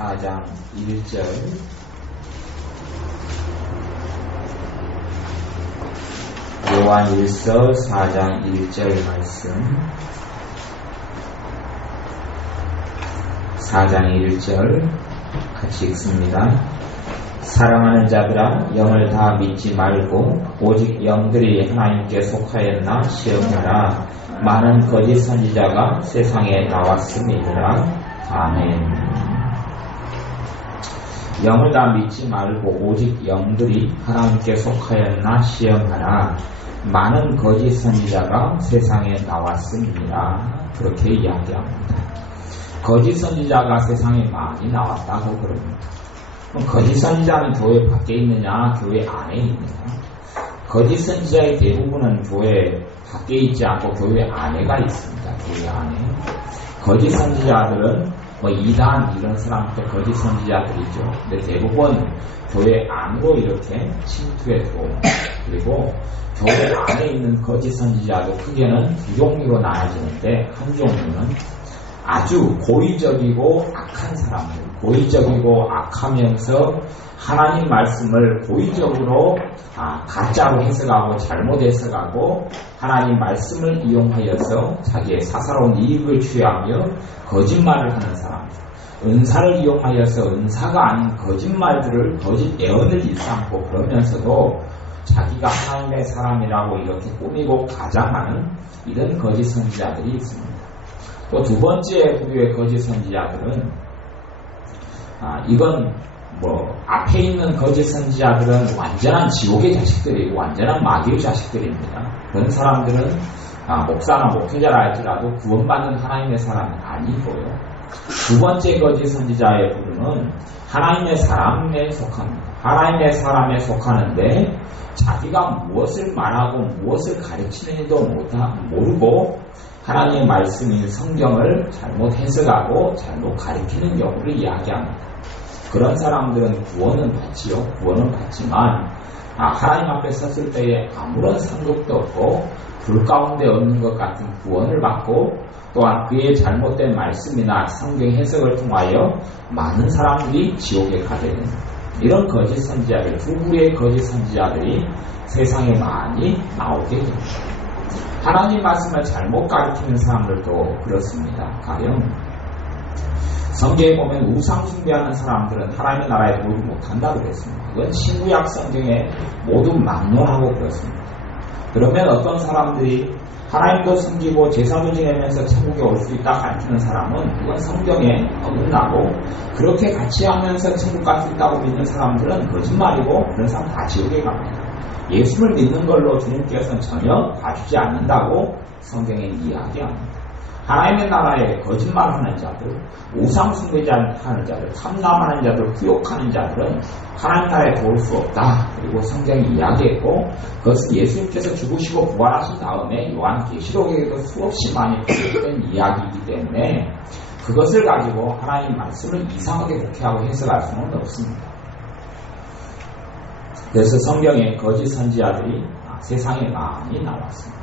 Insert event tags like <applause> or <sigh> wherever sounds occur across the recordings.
4장 1절. 요한 1서 4장 1절 말씀. 4장 1절 같이 읽습니다. 사랑하는 자들아 영을 다 믿지 말고 오직 영들이 하나님께 속하였나 시험하라. 많은 거짓 선지자가 세상에 나왔음이니라. 아멘 영을 다 믿지 말고 오직 영들이 하나님께 속하였나 시험하라 많은 거짓 선지자가 세상에 나왔음이니라 그렇게 이야기합니다. 거짓 선지자가 세상에 많이 나왔다고 그럽니다. 거짓 선지자는 교회 밖에 있느냐, 교회 안에 있느냐? 거짓 선지자의 대부분은 교회 밖에 있지 않고 교회 안에가 있습니다. 교회 안에. 거짓 선지자들은 뭐 이단 이런 사람들 거짓 선지자들이죠. 근데 대부분 교회 안으로 이렇게 들어오 그리고 교회 안에 있는 거짓 선지자도 크게는 두 종류로 나눠지는데 한 종류는 아주 고의적이고 악한 사람들, 고의적이고 악하면서 하나님 말씀을 고의적으로 아, 가짜로 해석하고 잘못 해석하고 하나님 말씀을 이용하여서 자기의 사사로운 이익을 취하며 거짓말을 하는 사람들. 은사를 이용하여서 은사가 아닌 거짓말들을 거짓 예언을 일삼고 그러면서도 자기가 하나님의 사람이라고 이렇게 꾸미고 가장하는 이런 거짓 선지자들이 있습니다. 또 두 번째 부류의 거짓 선지자들은 아, 이건 뭐 앞에 있는 거짓 선지자들은 완전한 지옥의 자식들이고 완전한 마귀의 자식들입니다. 그런 사람들은 아, 목사나 목회자라 할지라도 구원받는 하나님의 사람이 아니고요. 두 번째 거짓 선지자의 부류는 하나님의 사람에 속합니다. 하나님의 사람에 속하는데 자기가 무엇을 말하고 무엇을 가르치는지도 모르고 하나님의 말씀인 성경을 잘못 해석하고 잘못 가르치는 경우를 이야기합니다. 그런 사람들은 구원은 받지요. 구원은 받지만 아, 하나님 앞에 섰을 때에 아무런 상급도 없고 불 가운데 얻는 것 같은 구원을 받고 또한 그의 잘못된 말씀이나 성경 해석을 통하여 많은 사람들이 지옥에 가게 됩니다. 이런 거짓 선지자들, 두 부류의 거짓 선지자들이 세상에 많이 나오게 됩니다. 하나님 말씀을 잘못 가르치는 사람들도 그렇습니다. 가령 성경에 보면 우상 숭배하는 사람들은 하나님의 나라에 들어오지 못한다고 그랬습니다. 그건 신구약 성경에 모두 막론하고 그렇습니다. 그러면 어떤 사람들이 하나님도 섬기고 제사도 지내면서 천국에 올 수 있다 가르치는 사람은 그건 성경에 어긋나고 그렇게 같이 하면서 천국 갈 수 있다고 믿는 사람들은 거짓말이고 그런 사람 다 지옥에 갑니다. 예수를 믿는 걸로 주님께서는 전혀 봐주지 않는다고 성경에 이야기합니다. 하나님의 나라에 거짓말하는 자들, 우상숭배 하는 자들, 탐남하는 자들, 후욕하는 자들은 하나님 나라에 도울 수 없다. 그리고 성경이 이야기했고 그것은 예수님께서 죽으시고 부활하신 다음에 요한계시록에도 수없이 많이 표현된 <laughs> 이야기이기 때문에 그것을 가지고 하나님 말씀을 이상하게 목회하고 해석할 수는 없습니다. 그래서 성경에 거짓 선지자들이 세상에 많이 나왔습니다.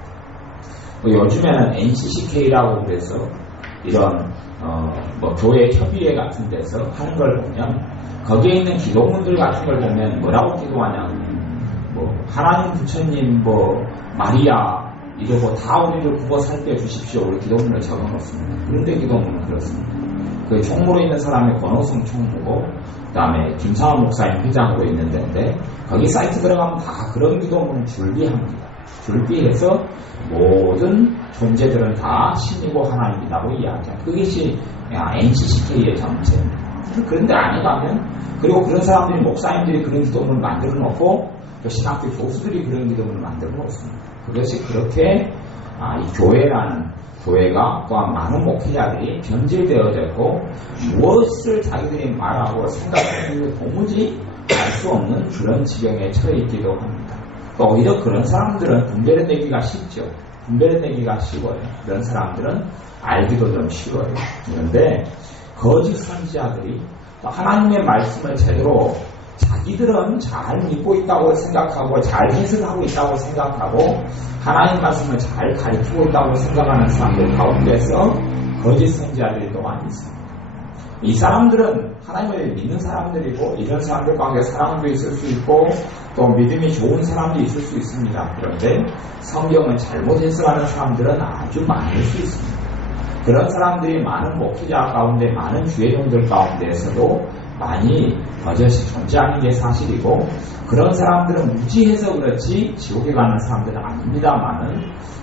뭐 요즘에는 NCCK라고 그래서 이런 어, 뭐 교회 협의회 같은 데서 하는 걸 보면 거기에 있는 기도문들 같은 걸 보면 뭐라고 기도하냐면 뭐 하나님 부처님 뭐 마리아 이러고 다 우리를 구워 살펴 주십시오 우리 기도문을 적어놓습니다. 그런데 기도문은 그렇습니다. 그 총무로 있는 사람이 권호성 총무고 그다음에 김상원 목사님 회장으로 있는 데인데 거기 사이트 들어가면 다 그런 기도문을 줄비합니다. 줄비해서 모든 존재들은 다 신이고 하나님이라고 이야기합니다. 그것이 NCCK의 정체입니다. 그런데 아니 가면 그리고 그런 사람들이 목사님들이 그런 기도문을 만들어 놓고 또 신학교 교수들이 그런 기도문을 만들어 놓습니다. 그것이 그렇게 아, 이 교회라는 교회가 또한 많은 목회자들이 변질되어져 있고 무엇을 자기들이 말하고 생각하는 도무지 알 수 없는 그런 지경에 처해 있기도 합니다. 또 오히려 그런 사람들은 분별해 내기가 쉽죠. 분별해 내기가 쉬워요. 그런 사람들은 알기도 좀 쉬워요. 그런데 거짓 선지자들이 하나님의 말씀을 제대로 자기들은 잘 믿고 있다고 생각하고 잘 해석하고 있다고 생각하고 하나님 말씀을 잘 가르치고 있다고 생각하는 사람들 가운데서 거짓 선지자들이 또한 있습니다. 이 사람들은 하나님을 믿는 사람들이고 이런 사람들 가운데 사랑도 있을 수 있고 또 믿음이 좋은 사람도 있을 수 있습니다. 그런데 성경을 잘못 해석하는 사람들은 아주 많을 수 있습니다. 그런 사람들이 많은 목회자 가운데 많은 주의종들 가운데에서도 많이 버젓이 존재하는 게 사실이고 그런 사람들은 무지해서 그렇지 지옥에 가는 사람들은 아닙니다만은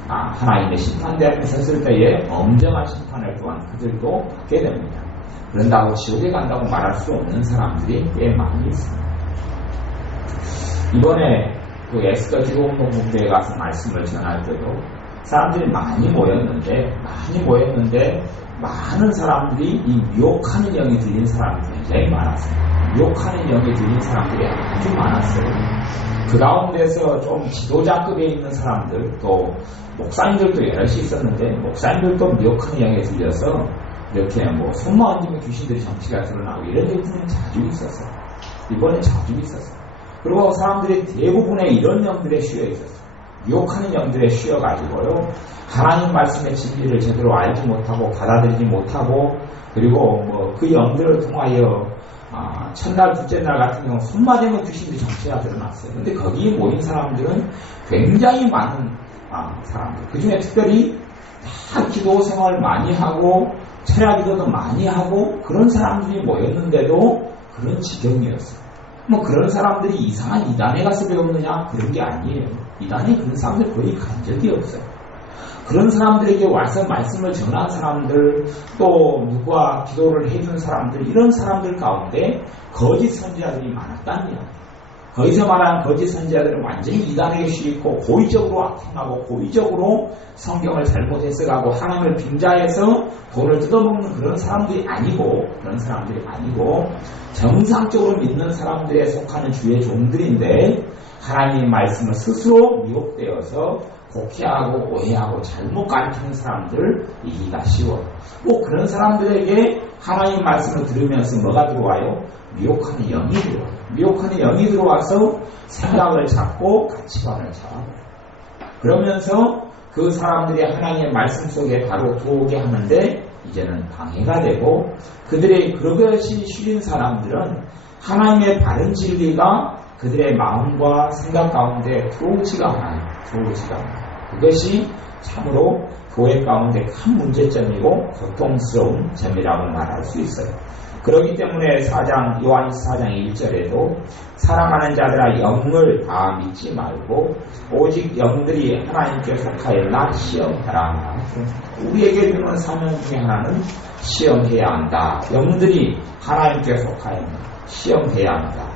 아, 하나님의 심판대 앞에 섰을 때에 엄정한 심판을 또한 그들도 받게 됩니다. 그런다고 지옥에 간다고 말할 수 없는 사람들이 꽤 많이 있습니다. 이번에 그 에스더 기도운동본부에 가서 말씀을 전할 때도 사람들이 많이 모였는데 많이 모였는데 많은 사람들이 이 미혹하는 영이 들린 사람들이 굉장히 많았어요. 미혹하는 영이 들린 사람들이 아주 많았어요. 그 가운데서 좀 지도자급에 있는 사람들 또 목사님들도 여럿이 있었는데 목사님들도 미혹하는 영에 들려서 이렇게 뭐 얹으면 귀신들이 정치가 드러나고 이런 일들은 자주 있었어요. 이번에 자주 있었어요. 그리고 사람들이 대부분의 이런 영들에 쉬어 있었어요. 유혹하는 영들에 쉬어가지고요. 하나님 말씀의 진리를 제대로 알지 못하고 받아들이지 못하고 그리고 뭐 그 영들을 통하여 아, 첫날, 둘째 날 같은 경우 손맞으면 귀신들이 정체가 드러났어요. 근데 거기에 모인 사람들은 굉장히 많은 아, 사람들. 그 중에 특별히 다 기도 생활 많이 하고 철야 기도도 많이 하고 그런 사람들이 모였는데도 그런 지경이었어요. 뭐 그런 사람들이 이상한 이단에 가서 배웠느냐 그런 게 아니에요. 이단에 그런 사람들 거의 간 적이 없어요. 그런 사람들에게 와서 말씀을 전한 사람들 또 누구와 기도를 해준 사람들 이런 사람들 가운데 거짓 선지자들이 많았다는 이야기예요. 거기서 말하는 거짓 선지자들은 완전히 이단에게 쉬있고 고의적으로 악행하고 고의적으로 성경을 잘못 해석하고 하나님을 빙자해서 돈을 뜯어먹는 그런 사람들이 아니고 그런 사람들이 아니고 정상적으로 믿는 사람들에 속하는 주의 종들인데 하나님의 말씀을 스스로 미혹되어서 곡해하고 오해하고 잘못 가르치는 사람들 이기가 쉬워. 뭐 그런 사람들에게 하나님 말씀을 들으면서 뭐가 들어와요? 미혹하는 영이 들어와요. 미혹하는 영이 들어와서 생각을 잡고 가치관을 잡아요. 그러면서 그 사람들이 하나님의 말씀 속에 바로 들어오게 하는데 이제는 방해가 되고 그들의 그것이 쉬린 사람들은 하나님의 바른 진리가 그들의 마음과 생각 가운데 들어오지가 않아요. 들어오지가 않아요. 그것이 참으로 교회 가운데 큰 문제점이고 고통스러운 점이라고 말할 수 있어요. 그렇기 때문에 4장, 요한 4장 1절에도 사랑하는 자들아 영을 다 믿지 말고 오직 영들이 하나님께 속하여 나 시험하라. 우리에게 주는 사명 중에 하나는 시험해야 한다. 영들이 하나님께 속하여 시험해야 한다.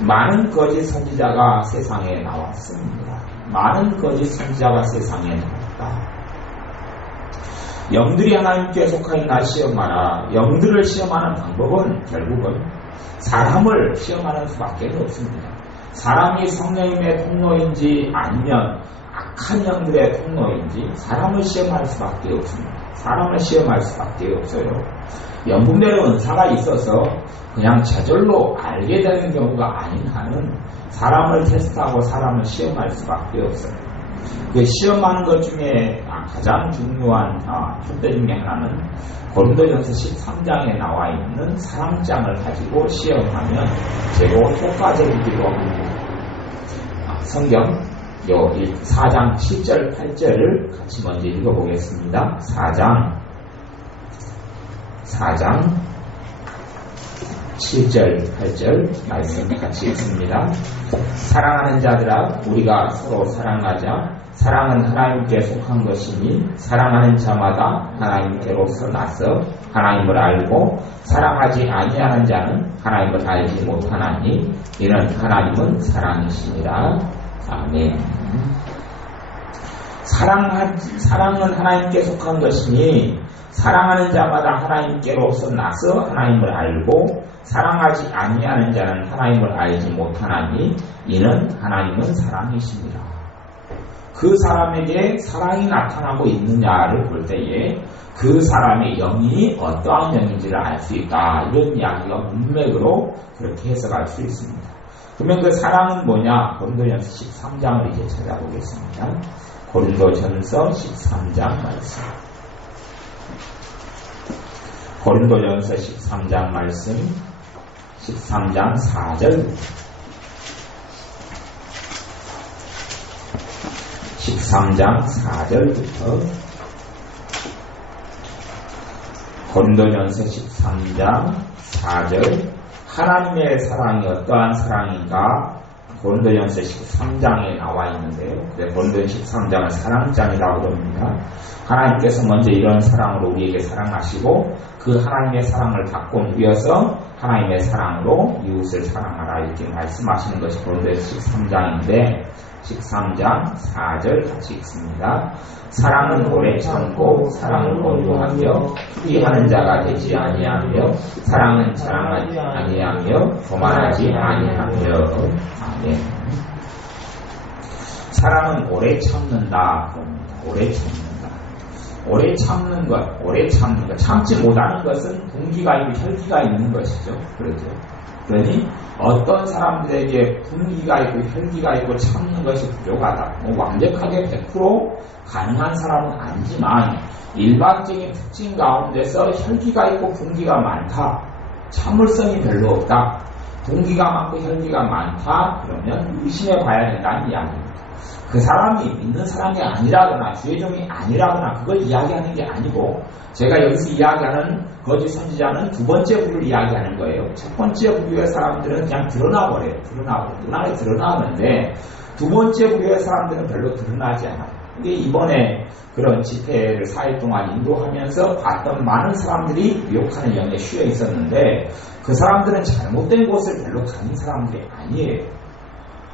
많은 거짓 선지자가 세상에 나왔습니다. 많은 거짓 선지자가 세상에 나왔다. 영들이 하나님께 속하여나 시험하라. 영들을 시험하는 방법은 결국은 사람을 시험하는 수밖에 없습니다. 사람이 성령님의 통로인지 아니면 악한 영들의 통로인지 사람을 시험할 수밖에 없습니다. 사람을 시험할 수밖에 없어요. 영분별의 은사가 있어서 그냥 저절로 알게 되는 경우가 아닌 한은 사람을 테스트하고 사람을 시험할 수밖에 없어요. 그 시험하는 것 중에 가장 중요한 현대 중에 하나는 고린도전서 13장에 나와 있는 사랑장을 가지고 시험하면 제로 효과적이기도 합니다. 성경 요 4장 7절 8절을 같이 먼저 읽어보겠습니다. 4장 4장 7절, 8절 말씀 같이 읽습니다. 사랑하는 자들아 우리가 서로 사랑하자 사랑은 하나님께 속한 것이니 사랑하는 자마다 하나님께로서 나서 하나님을 알고 사랑하지 아니하는 자는 하나님을 알지 못하나니 이는 하나님은 사랑이시니라. 아멘. 사랑 사랑은 하나님께 속한 것이니 사랑하는 자마다 하나님께로서 나서 하나님을 알고 사랑하지 아니하는 자는 하나님을 알지 못하나니 이는 하나님은 사랑이십니다. 그 사람에게 사랑이 나타나고 있느냐를 볼 때에 그 사람의 영이 어떠한 영인지를 알 수 있다. 이런 이야기가 문맥으로 그렇게 해석할 수 있습니다. 그러면 그 사랑은 뭐냐? 고린도전서 13장을 이제 찾아보겠습니다. 고린도전서 13장 말씀. 고린도전서 13장 말씀 13장 4절 13장 4절부터 고린도전서 13장 4절 하나님의 사랑이 어떠한 사랑인가 고린도전서 13장에 나와 있는데요. 그래 고린도전서 13장은 사랑장이라고 그럽니다. 하나님께서 먼저 이런 사랑으로 우리에게 사랑하시고 그 하나님의 사랑을 받고 이어서 하나님의 사랑으로 이웃을 사랑하라 이렇게 말씀하시는 것이 고린도전서 13장인데 13장 4절 같이 읽습니다. 사랑은 오래 참고 사랑은 온유하며 피하는 자가 되지 아니하며 사랑은 자랑하지 아니하며 교만하지 아니하며 아멘. 사랑은 오래 참는다. 오래 참는다. 오래 참는 것, 오래 참는 것, 참지 못하는 것은 분기가 있고 혈기가 있는 것이죠. 그렇죠. 그러니 어떤 사람들에게 분기가 있고 혈기가 있고 참는 것이 부족하다. 뭐 완벽하게 100% 가능한 사람은 아니지만 일반적인 특징 가운데서 혈기가 있고 분기가 많다. 참을성이 별로 없다. 분기가 많고 혈기가 많다. 그러면 의심해 봐야 된다는 이야기입니다. 그 사람이 믿는 사람이 아니라거나 주의 종이 아니라거나 그걸 이야기하는 게 아니고 제가 여기서 이야기하는 거짓 선지자는 두 번째 부류를 이야기하는 거예요. 첫 번째 부류의 사람들은 그냥 드러나 버려요. 드러나 버려요. 눈안에 드러나는데 두 번째 부류의 사람들은 별로 드러나지 않아요. 이게 이번에 그런 집회를 4일 동안 인도하면서 봤던 많은 사람들이 미혹하는 영에 쉬어 있었는데 그 사람들은 잘못된 곳을 별로 가는 사람들이 아니에요.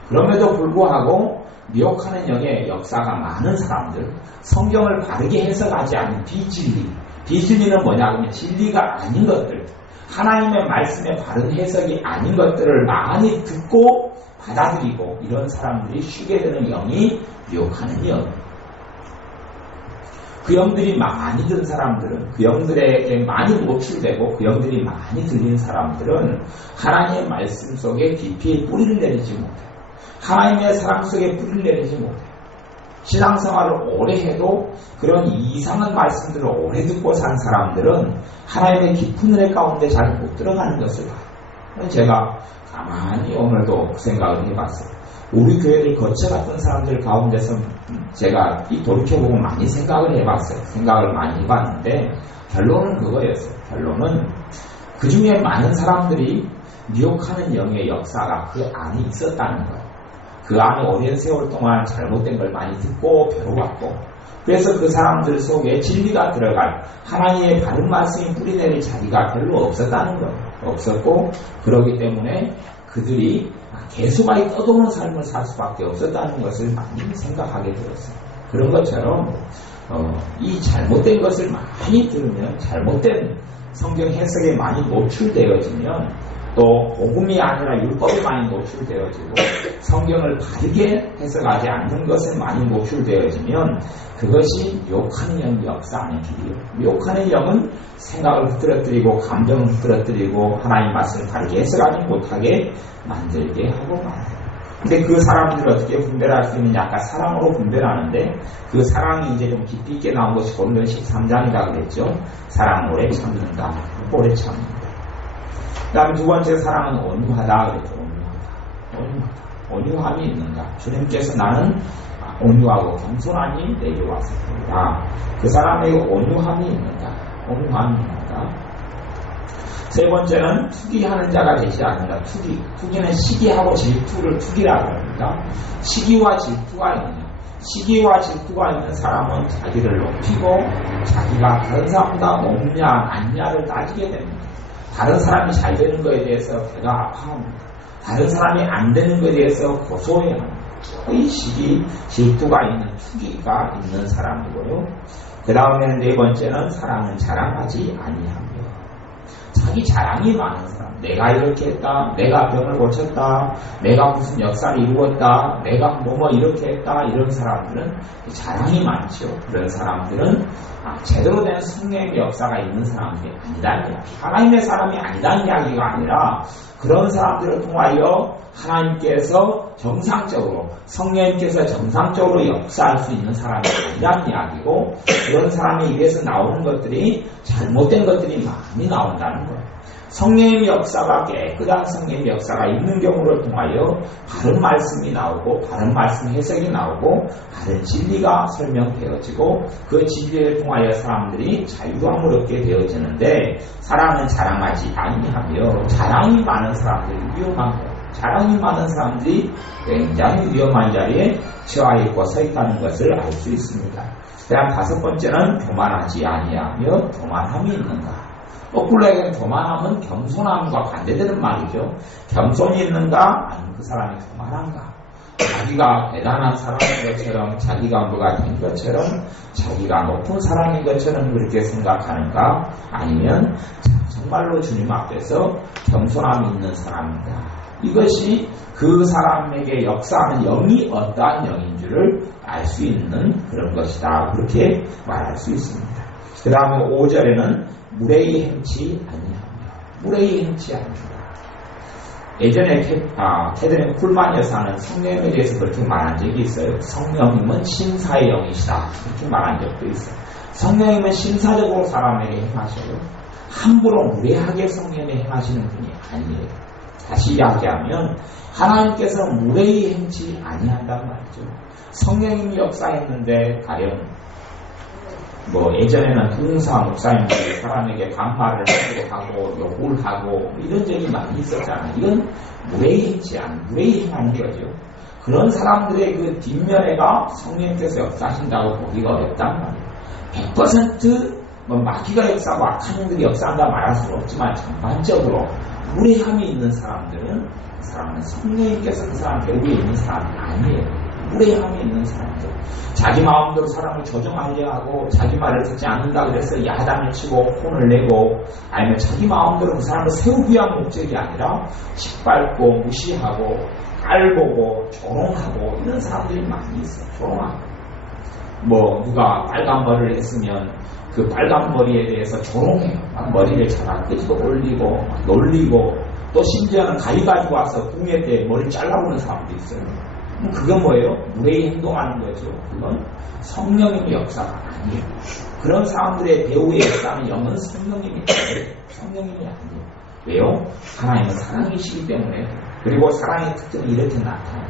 그럼에도 불구하고 미혹하는 영의 역사가 많은 사람들, 성경을 바르게 해석하지 않는 비진리, 비진리는 뭐냐 하면 진리가 아닌 것들, 하나님의 말씀의 바른 해석이 아닌 것들을 많이 듣고 받아들이고 이런 사람들이 쉬게 되는 영이 미혹하는 영. 그 영들이 많이 든 사람들은 그 영들에게 많이 노출되고 그 영들이 많이 들린 사람들은 하나님의 말씀 속에 깊이 뿌리를 내리지 못해. 하나님의 사랑 속에 뿌리를 내리지 못해. 신앙생활을 오래 해도 그런 이상한 말씀들을 오래 듣고 산 사람들은 하나님의 깊은 은혜 가운데 잘 못 들어가는 것을 봐요. 제가 가만히 오늘도 그 생각을 해봤어요. 우리 교회를 거쳐갔던 사람들 가운데서 제가 이 돌이켜보고 많이 생각을 해봤어요. 생각을 많이 해봤는데 결론은 그거였어요. 결론은 그 중에 많은 사람들이 미혹하는 영의 역사가 그 안에 있었다는 거예요. 그 안에 오랜 세월 동안 잘못된 걸 많이 듣고 배워왔고 그래서 그 사람들 속에 진리가 들어갈 하나님의 바른 말씀이 뿌리내릴 자리가 별로 없었다는 거예요. 없었고 그러기 때문에 그들이 개수가이 떠도는 삶을 살 수밖에 없었다는 것을 많이 생각하게 되었어요. 그런 것처럼 어, 이 잘못된 것을 많이 들으면 잘못된 성경 해석에 많이 노출되어지면 또 복음이 아니라 율법에 많이 노출되어지고 성경을 바르게 해석하지 않는 것에 많이 노출되어지면 그것이 욕하는 영의 역사 안의 길이에요. 욕하는 영은 생각을 흐트러뜨리고 감정을 흐트러뜨리고 하나님 말씀을 바르게 해석하지 못하게 만들게 하고 말아요. 근데 그 사람들을 어떻게 분별할 수 있느냐? 아까 사랑으로 분별하는데 그 사랑이 이제 좀 깊이 있게 나온 것이 고린도 13장이라고 그랬죠. 사랑 오래 참는다. 오래 참는다. 그 다음에 두 번째 사랑은 온유하다 그랬죠. 온유하다. 온유함이 있는가. 주님께서 나는 온유하고 겸손하니 내게 왔습니다. 그 사람에게 온유함이 있는가. 온유함이 있는가. 세 번째는 투기하는 자가 되지 않는다. 투기. 투기는 시기하고 질투를 투기라고 합니다. 시기와 질투가 있는 시기와 질투가 있는 사람은 자기를 높이고 자기가 다른 사람보다 높냐 안냐를 따지게 됩니다. 다른 사람이 잘 되는 것에 대해서 배가 아파합니다. 다른 사람이 안 되는 것에 대해서 고소해야 합니다. 의식이 질투가 있는 투기가 있는 사람이고요. 그 다음에는 네 번째는 사랑은 자랑하지 아니합니다. 자기 자랑이 많은 사람. 내가 이렇게 했다. 내가 병을 고쳤다. 내가 무슨 역사를 이루었다. 내가 뭐뭐 이렇게 했다. 이런 사람들은 자랑이 많죠. 그런 사람들은 아, 제대로 된 성령의 역사가 있는 사람들이 아니다는 이야기. 하나님의 사람이 아니다는 이야기가 아니라 그런 사람들을 통하여 하나님께서 정상적으로 성령님께서 정상적으로 역사할 수 있는 사람이 아니라는 이야기고 그런 사람의 입에서 나오는 것들이 잘못된 것들이 많이 나온다는 거예요. 성령의 역사가 깨끗한 성령의 역사가 있는 경우를 통하여 바른 말씀이 나오고 바른 말씀 해석이 나오고 바른 진리가 설명되어지고 그 진리를 통하여 사람들이 자유함을 얻게 되어지는데 사랑은 자랑하지 아니하며 자랑이 많은 사람들이 위험한 거예요. 자랑이 많은 사람들이 굉장히 위험한 자리에 처해 있고 서 있다는 것을 알 수 있습니다. 그다음 다섯 번째는 교만하지 아니하며 교만함이 있는가. 거꾸로 얘기하면 교만함은 겸손함과 반대되는 말이죠. 겸손이 있는가? 아니면 그 사람이 교만한가? 자기가 대단한 사람인 것처럼 자기가 뭐가 된 것처럼 자기가 높은 사람인 것처럼 그렇게 생각하는가? 아니면 정말로 주님 앞에서 겸손함이 있는 사람인가? 이것이 그 사람에게 역사하는 영이 어떠한 영인 줄을 알수 있는 그런 것이다. 그렇게 말할 수 있습니다. 그 다음에 5절에는 무례히 행치 아니하며 무례히 행치 아니하며 예전에 캐, 아, 캐드린 쿨만 여사는 성령에 대해서 그렇게 말한 적이 있어요. 성령님은 신사의 영이시다. 그렇게 말한 적도 있어요. 성령님은 신사적으로 사람에게 행하셔요. 함부로 무례하게 성령에 행하시는 분이 아니에요. 다시 이야기하면 하나님께서 무례히 행치 아니한단 말이죠. 성령님이 역사했는데 가령 뭐 예전에는 동사 목사님들이 사람에게 반말을 하기도 하고 욕을 하고 이런 적이 많이 있었잖아요. 이건 무례히 행치 않, 무례히 행하는 거죠. 그런 사람들의 그 뒷면에가 성령님께서 역사하신다고 보기가 어렵단 말이에요. 100%뭐 마귀가 역사하고 악한 놈들이 역사한다 말할 수는 없지만 전반적으로 무례함이 있는 사람들은 그 사람은 성령님께서 그 사람 배후에 있는 사람이 아니에요. 무례함이 있는 사람들. 자기 마음대로 사람을 조정하려 하고 자기 말을 듣지 않는다 그래서 야단을 치고 혼을 내고 아니면 자기 마음대로 그 사람을 세우기 위한 목적이 아니라 짓밟고 무시하고 깔보고 조롱하고 이런 사람들이 많이 있어요. 조롱하고. 뭐 누가 빨간 머리를 했으면 그 빨간 머리에 대해서 조롱해요. 막 머리를 잡아 끄집어 올리고 놀리고 또 심지어는 가위 가지고 와서 궁예 때 머리 잘라보는 사람도 있어요. 그건 뭐예요? 무례히 행동하는 거죠. 그건 성령님의 역사가 아니에요. 그런 사람들의 배우의 역사는 영은 성령님이 아니에요. 성령님이 아니에요. 왜요? 하나님은 사랑이시기 때문에 그리고 사랑의 특징이 이렇게 나타나요.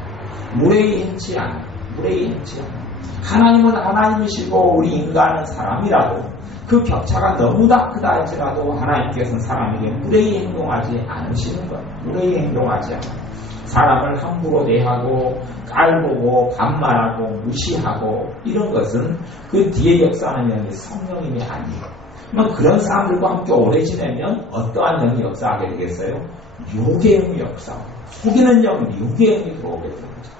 무례히 행치 않아요. 무례히 행치 않아요. 하나님은 하나님이시고 우리 인간은 사람이라도 그 격차가 너무나 크다 할지라도 하나님께서는 사람에게 무례히 행동하지 않으시는 거예요. 무례히 행동하지 않아요. 사람을 함부로 대하고 깔보고 반말하고 무시하고 이런 것은 그 뒤에 역사하는 영이 성령님이 아니에요. 그러면 그런 사람들과 함께 오래 지내면 어떠한 영이 역사하게 되겠어요? 욕의 영이 역사. 속이는 영, 욕의 영이 들어오게 되는 거죠.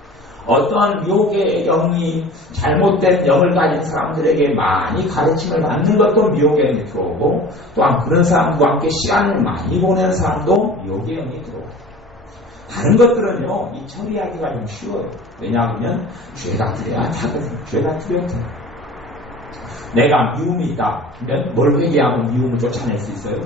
어떠한 미혹의 영이 잘못된 영을 가진 사람들에게 많이 가르침을 받는 것도 미혹의 영이 들어오고 또한 그런 사람과 함께 시간을 많이 보내는 사람도 미혹의 영이 들어오고 다른 것들은요, 이 처리하기가 좀 쉬워요. 왜냐하면 죄가 들어야 하거든요. 죄가 들어야 돼요. 내가 미움이 있다. 그러면 뭘 회개하면 미움을 쫓아낼 수 있어요?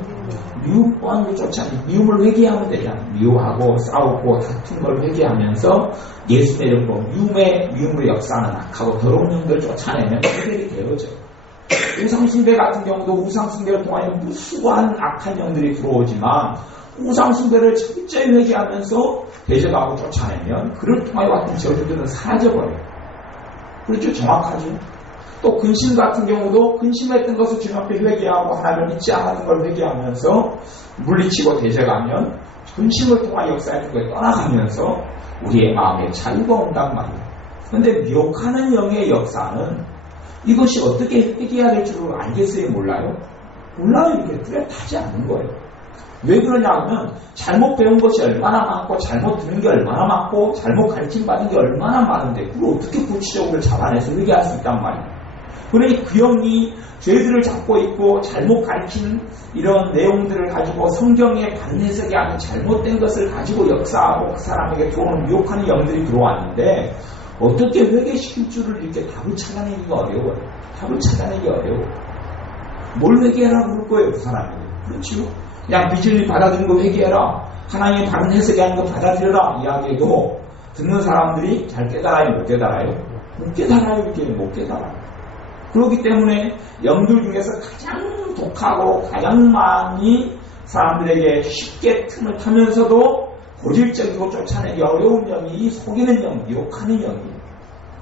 미움 또한 쫓아내. 미움을 회개하면 되잖아. 미워하고 싸우고 다툰 걸 회개하면서 예수 내려고 미움의 미움으로 역사하는 악하고 더러운 영들 쫓아내면 해결이 되어져. 우상숭배 같은 경우도 우상숭배를 통하여 무수한 악한 영들이 들어오지만 우상숭배를 철저히 회개하면서 대적하고 쫓아내면 그를 통하여 왔던 저주들은 사라져버려요. 그렇죠? 정확하죠? 또 근심 같은 경우도 근심했던 것을 주님 앞에 회개하고 하나님을 믿지 않는 걸 회개하면서 물리치고 대적하면 근심을 통한 역사의 그걸 떠나가면서 우리의 마음에 자유가 온단 말이에요. 그런데 미혹하는 영의 역사는 이것이 어떻게 회개해야 될 줄을 알겠어요? 몰라요? 몰라요. 이게 뚜렷하지 않는 거예요. 왜 그러냐 하면 잘못 배운 것이 얼마나 많고 잘못 들은 게 얼마나 많고 잘못 가르침 받은 게 얼마나 많은데 그걸 어떻게 구체적으로 잡아내서 회개할 수 있단 말이에요. 그러니 그 영이 죄들을 잡고 있고 잘못 가르친 이런 내용들을 가지고 성경에 바른 해석이 아닌 잘못된 것을 가지고 역사하고 그 사람에게 들어오는 유혹하는 영들이 들어왔는데 어떻게 회개시킬 줄을 이렇게 답을 찾아내기가 어려워요. 답을 찾아내기 어려워. 뭘 회개하라고 그럴 거예요, 그 사람이. 그렇죠. 그냥 빚을 받아들인 거 회개해라. 하나님의 바른 해석이 아닌 거 받아들여라. 이야기해도 듣는 사람들이 잘 깨달아요, 못 깨달아요? 못 깨달아요, 이게 못 깨달아요. 그렇기 때문에 영들 중에서 가장 독하고 가장 많이 사람들에게 쉽게 틈을 타면서도 고질적이고 쫓아내기 어려운 영이 이 속이는 영, 미혹하는 영이에요.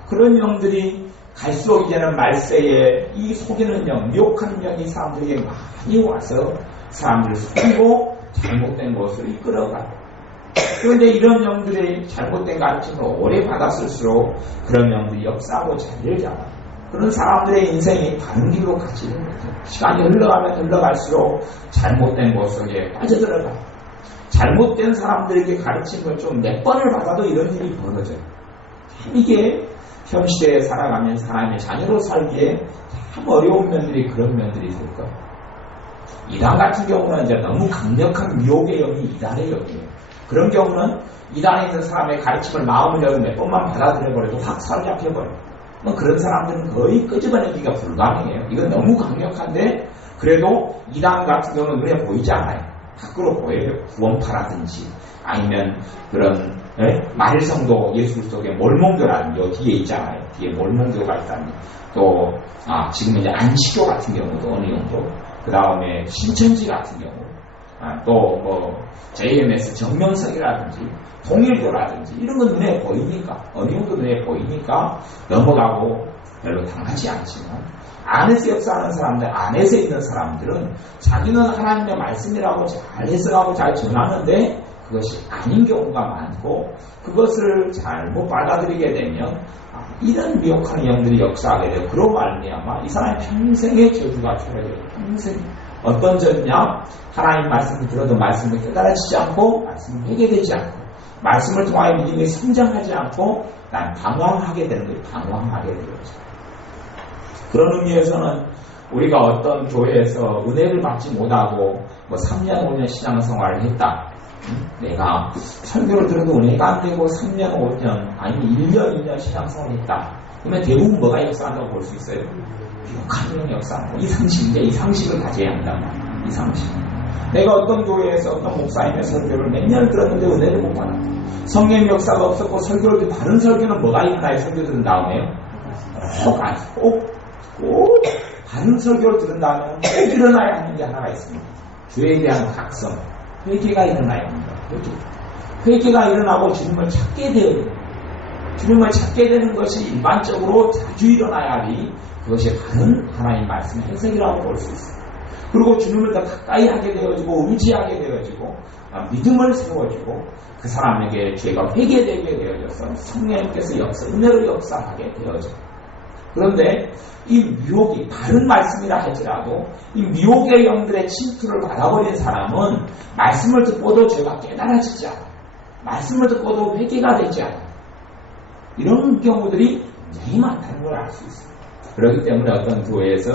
그런 영들이 갈수록 이제는 말세에 이 속이는 영, 미혹하는 영이 사람들에게 많이 와서 사람들을 속이고 잘못된 것을 이끌어가요. 그런데 이런 영들이 잘못된 가르침을 오래 받았을수록 그런 영들이 역사하고 자리를 잡아요. 그런 사람들의 인생이 다른 길로 거죠. 시간이 흘러가면 흘러갈수록 잘못된 것 속에 빠져들어가요. 잘못된 사람들에게 가르침을 좀 몇 번을 받아도 이런 일이 벌어져요. 이게 현 시대에 살아가면 사람의 자녀로 살기에 참 어려운 면들이 그런 면들이 될 거예요. 이단 같은 경우는 이제 너무 강력한 미혹의 영이 이단의 영이에요. 그런 경우는 이단에 있는 사람의 가르침을 마음을 열고 몇 번만 받아들여버려도 확 사로잡혀버려요. 뭐 그런 사람들은 거의 끄집어내기가 불가능해요. 이건 너무 강력한데 그래도 이단 같은 경우는 눈에 보이지 않아요. 밖으로 보여요. 구원파라든지 아니면 그런 예? 말성도 예술 속에 몰몬교라는 요 뒤에 있잖아요. 뒤에 몰몬교가 있다니. 또 아, 지금 이제 안시교 같은 경우도 어느 정도. 그 다음에 신천지 같은 경우. 아, 또뭐 JMS 정명석이라든지 통일교라든지 이런 건 눈에 보이니까 어느 정도 눈에 보이니까 넘어가고 별로 당하지 않지만 안에서 역사하는 사람들, 안에서 있는 사람들은 자기는 하나님의 말씀이라고 잘 해석하고 잘 전하는데 그것이 아닌 경우가 많고 그것을 잘못 받아들이게 되면 아, 이런 미혹하는 영들이 역사하게 되고 그로 말미암아 이 사람의 평생의 저주가 줄어져요. 평생 어떤 저주냐? 하나님 말씀을 들어도 말씀을 깨달아지지 않고 말씀을 회개되지 않고 말씀을 통하여 믿음이 성장하지 않고 난 방황하게 되는 거예요. 방황하게 되는 거죠. 그런 의미에서는 우리가 어떤 교회에서 은혜를 받지 못하고 뭐 3년, 5년 신앙 생활을 했다. 내가 설교를 들어도 은혜가 안 되고 3년, 5년, 아니면 1년, 2년 신앙 생활을 했다. 그러면 대부분 뭐가 역사한다고 볼 수 있어요? 비옥한 역사한다. 이 상식인데 이 상식을 가져야 한다. 이 상식. 내가 어떤 교회에서 어떤 목사님의 설교를 몇 년을 들었는데 은혜를 못 받았다. 성경 역사가 없었고 설교를 바른 설교는 뭐가 있나요? 설교 들은 다음에요? 꼭, 꼭, 꼭 바른 설교를 들은 다음에 꼭 일어나야 하는 게 하나가 있습니다. 주에 대한 각성, 회개가 일어나야 합니다. 회개. 회개가 일어나고 주님을 찾게 되어요. 주님을 찾게 되는 것이 일반적으로 자주 일어나야지 그것이 바른 하나님 말씀의 해석이라고 볼 수 있어요. 그리고 주님을 더 가까이 하게 되어지고 의지하게 되어지고 아, 믿음을 세워지고 그 사람에게 죄가 회개되게 되어져서 성령님께서 역사, 은혜로 역사하게 되어져. 그런데 이 미혹이 바른 말씀이라 할지라도 이 미혹의 영들의 침투를 받아버린 사람은 말씀을 듣고도 죄가 깨달아지지 않아. 말씀을 듣고도 회개가 되지 않아. 이런 경우들이 굉장히 많다는 걸 알 수 있어요. 그렇기 때문에 어떤 교회에서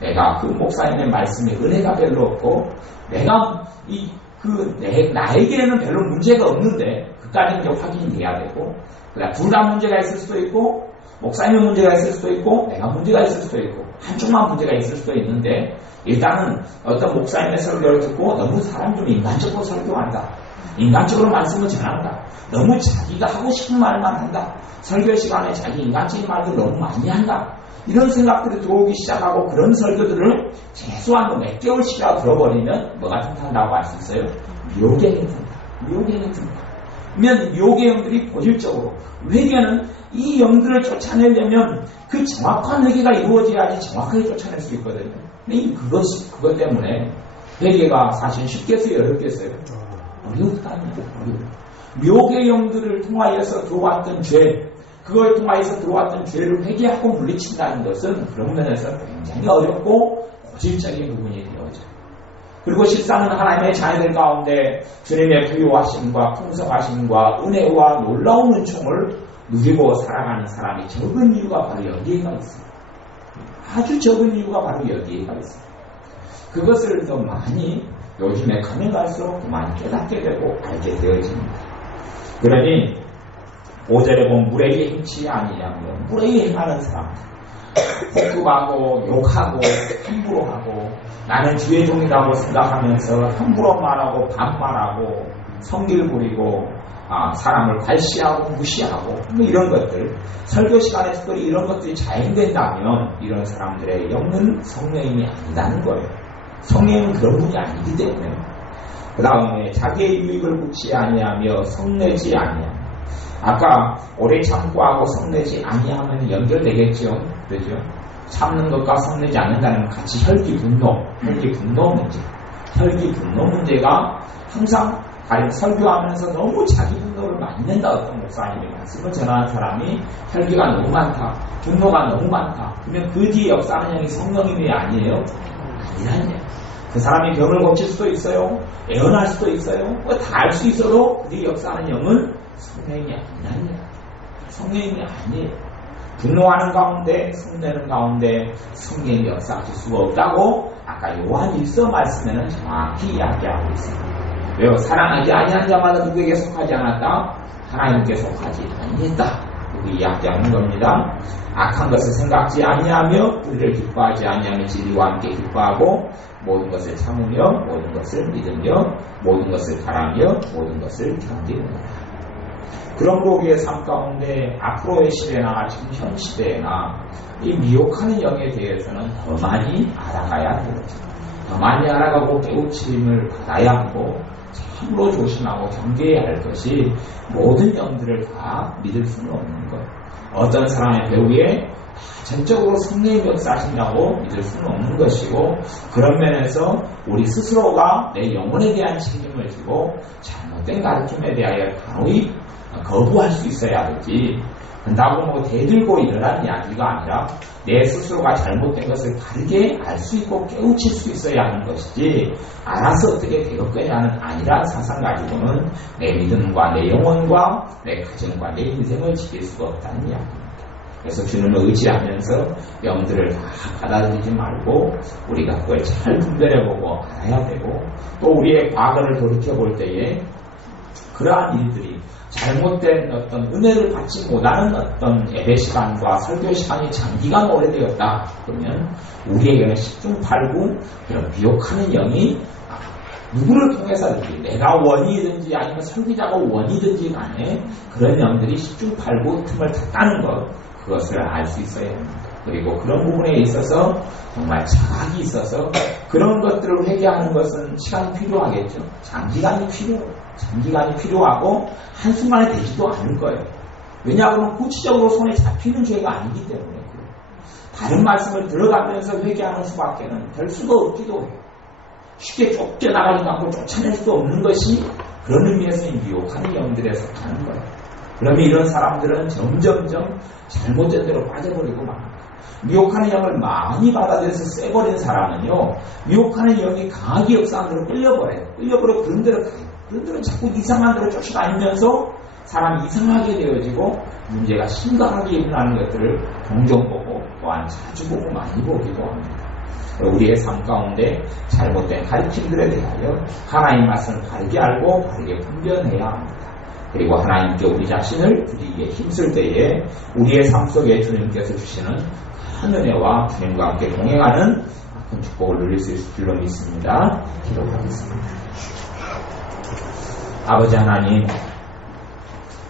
내가 그 목사님의 말씀에 은혜가 별로 없고 내가 이그 나에게는 별로 문제가 없는데 그까지는 이제 확인이 돼야 되고 그러니까 둘다 문제가 있을 수도 있고 목사님의 문제가 있을 수도 있고 내가 문제가 있을 수도 있고 한쪽만 문제가 있을 수도 있는데 일단은 어떤 목사님의 설교를 듣고 너무 사람 좀 인간적으로 설교한다. 인간적으로 말씀을 전한다. 너무 자기가 하고 싶은 말만 한다. 설교 시간에 자기 인간적인 말을 너무 많이 한다. 이런 생각들이 들어오기 시작하고 그런 설교들을 최소한 몇 개월씩이라도 들어버리면 뭐가 튼튼다고 할 수 있어요? 묘경이 튼다. 묘경이 튼다. 그러면 묘의 영들이 본질적으로 회개는 이 영들을 쫓아내려면 그 정확한 회개가 이루어져야지 정확하게 쫓아낼 수 있거든요. 그것이 그것 때문에 회개가 사실 쉽겠어요, 어렵겠어요? 어려워. 묘의 영들을 통하여서 들어왔던 죄, 그걸 통하여서 들어왔던 죄를 회개하고 물리친다는 것은 그런 면에서 굉장히 어렵고 고질적인 부분이 되어져. 그리고 실상은 하나님의 자녀들 가운데 주님의 부유하심과 풍성하심과 은혜와 놀라운 은총을 누리고 살아가는 사람이 적은 이유가 바로 여기에가 있습니다. 아주 적은 이유가 바로 여기에 있습니다. 그것을 더 많이 요즘에 가면 갈수록 더 많이 깨닫게 되고 알게 되어집니다. 그러니 오절에 보면 물에게 행치 아니냐며 물에게 행하는 사람 복급하고 욕하고 함부로 하고 나는 주의 종이라고 생각하면서 함부로 말하고 반말하고 성질 부리고 아, 사람을 관시하고 무시하고 뭐 이런 것들 설교 시간에서 이런 것들이 자행된다면 이런 사람들의 영은 성령님이 아니다는 거예요. 성령은 그런 분이 아니기 때문에 그 다음에 자기의 유익을 묻지 아니하며 성내지 아니하며 아까 오래 참고 하고 성내지 아니하면 연결되겠죠. 그죠? 참는 것과 성내지 않는다는 같이 혈기 분노, 혈기 분노 문제. 혈기 분노 문제가 항상 가령 설교하면서 너무 자기 분노를 낸다 어떤 목사님이 말씀을 전하는 사람이 혈기가 너무 많다, 분노가 너무 많다. 그러면 그 뒤에 역사하는 형이 성령님이 아니에요? 아니라는 그 사람이 병을 고칠 수도 있어요. 애원할 수도 있어요. 뭐다알수 있어도 그 뒤에 역사하는 영은 성령이 아니라는 성령이 아니에요. 분노하는 가운데, 성내는 가운데 성령이 역사하실 수가 없다고 아까 요한 일서 말씀에는 정확히 이야기하고 있습니다. 왜요? 사랑하지 아니한 자마다 누구에게 속하지 않았다? 하나님께 속하지 아니했다. 그 이야기하는 겁니다. 악한 것을 생각지 아니하며 우리를 기뻐하지 아니하며 진리와 함께 기뻐하고 모든 것을 참으며 모든 것을 믿으며 모든 것을 바라며 모든 것을 견디느니라. 그런 우리의 삶 가운데 앞으로의 시대나 지금 현 시대나 이 미혹하는 영에 대해서는 더 많이 알아가야 되거든요. 더 많이 알아가고 깨우침을 받아야 하고 참으로 조심하고 경계해야 할 것이 모든 영들을 다 믿을 수는 없는 것. 어떤 사람의 배우에 전적으로 성령의 역사하신다고 믿을 수는 없는 것이고 그런 면에서 우리 스스로가 내 영혼에 대한 책임을 지고 잘못된 가르침에 대하여 단호히 거부할 수 있어야 되지. 된다고 뭐 대들고 일어나는 이야기가 아니라 내 스스로가 잘못된 것을 바르게 알 수 있고 깨우칠 수 있어야 하는 것이지 알아서 어떻게 되었거냐는 아니라 사상 가지고는 내 믿음과 내 영혼과 내 가정과 내 인생을 지킬 수가 없다는 이야기입니다. 그래서 주님을 의지하면서 영들을 다 받아들이지 말고 우리가 그걸 잘 분별해보고 알아야 되고 또 우리의 과거를 돌이켜볼 때에 그러한 일들이 잘못된 어떤 은혜를 받지 못하는 어떤 예배 시간과 설교 시간이 장기간 오래되었다. 그러면 우리에게는 10중 8구 그런 비욕하는 영이 누구를 통해서든지 내가 원이든지 아니면 설교자가 원이든지 간에 그런 영들이 10중 8구 틈을 탔다는 것 그것을 알 수 있어야 합니다. 그리고 그런 부분에 있어서 정말 자각이 있어서 그런 것들을 회개하는 것은 시간이 필요하겠죠. 장기간이 필요해요. 장기간이 필요하고 한순간에 되지도 않을 거예요. 왜냐하면 구체적으로 손에 잡히는 죄가 아니기 때문에 다른 말씀을 들어가면서 회개하는 수밖에는 될 수가 없기도 해요. 쉽게 쫓겨나가지도 않고 쫓아낼 수 없는 것이 그런 의미에서 미혹하는 영들에 속하는 거예요. 그러면 이런 사람들은 점점점 잘못된 대로 빠져버리고 맙니다. 미혹하는 영을 많이 받아들여서 쎄버린 사람은요, 미혹하는 영이 강하게 역사한 대로 끌려버려요. 끌려버려 그런 대로 가요. 그들은 자꾸 이상한 대로 쫓아다니면서 사람이 이상하게 되어지고 문제가 심각하게 일어나는 것들을 종종 보고 또한 자주 보고 많이 보기도 합니다. 우리의 삶 가운데 잘못된 가르침들에 대하여 하나님 말씀을 바르게 알고 바르게 분별해야 합니다. 그리고 하나님께 우리 자신을 드리기에 힘쓸 때에 우리의 삶 속에 주님께서 주시는 큰 은혜와 주님과 함께 동행하는 큰 축복을 누릴 수 있을 줄로 믿습니다. 기도하겠습니다. 아버지 하나님,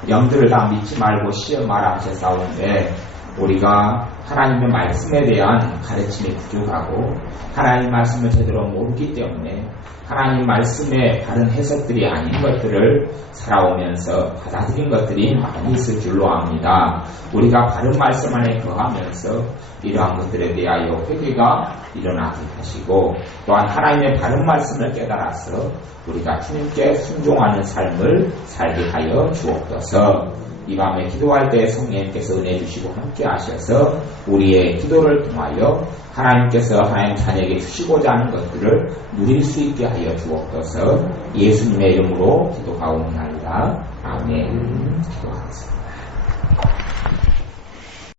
영들을 다 믿지 말고 시험 말아 하셨사오는데 우리가 하나님의 말씀에 대한 가르침이 부족하고 하나님 말씀을 제대로 모르기 때문에 하나님 말씀의 다른 해석들이 아닌 것들을 살아오면서 받아들인 것들이 많이 있을 줄로 압니다. 우리가 바른 말씀 안에 거하면서 이러한 것들에 대하여 회개가 일어나게 하시고 또한 하나님의 바른 말씀을 깨달아서 우리가 주님께 순종하는 삶을 살게 하여 주옵소서. 이 밤에 기도할 때 성령님께서 은혜 주시고 함께 하셔서 우리의 기도를 통하여 하나님께서 하나님 자녀에게 주시고자 하는 것들을 누릴 수 있게 하여 주옵소서 예수님의 이름으로 기도하옵나이다. 아멘. 기도하겠습니다.